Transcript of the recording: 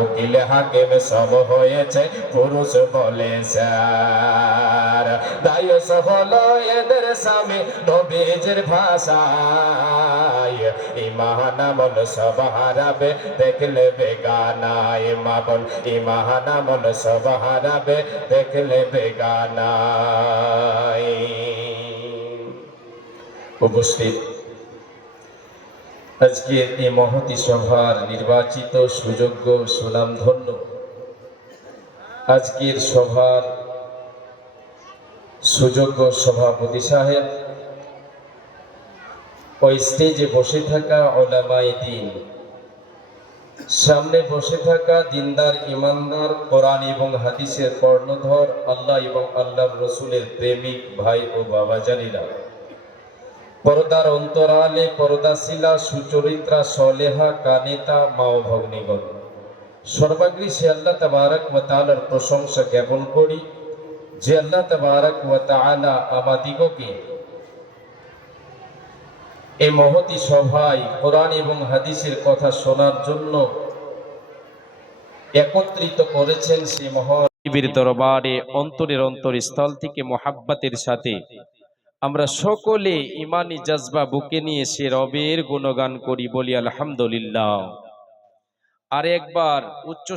উকিল হাকিম সব হয়েছে পুরুষ বলে স্যার। দায়স হলো এদের স্বামী নবীজির ভাষায়, ইমান আমল সব হারাবে দেখলে বেগানায়। মা বল ইমান আমল সব হারাবে দেখলে বেগানায়। উপস্থিত আজকে এই মহতি সভার নির্বাচিত সুযোগ্য সুনামধন্য আজকের সভার সুযোগ্য সভাপতি সাহেব, ওই স্টেজে বসে থাকা উলামায়ে দ্বীন, সামনে বসে থাকা দিনদার ইমানদার কোরআন এবং হাদিসের কর্ণধর আল্লাহ এবং আল্লাহর রসুলের প্রেমিক ভাই ও বাবাজানিরা, পর্দার অন্তরালে পর্দাশীলা সুচরিত্রা সলেহা কানেতা মা ও ভগ্নীগণ, সর্বাগ্রী সে আল্লাহ তাবারক ওয়া তাআলার প্রশংসা জ্ঞাপন করি যে আল্লাহ তাবারক ওয়া তাআলা আমাদিগকে এই মহতি সভায় কোরআন এবং হাদিসের কথা শোনার জন্য একত্রিত করেছেন। সে মহাবীর দরবারে অন্তরের অন্তরস্থল থেকে মোহাব্বতের সাথে আমরা সকলে ইমানি জজবা বুকে নিয়ে সে রবের গুণগান করি, বলি আলহামদুলিল্লাহ। আর একবার উচ্চ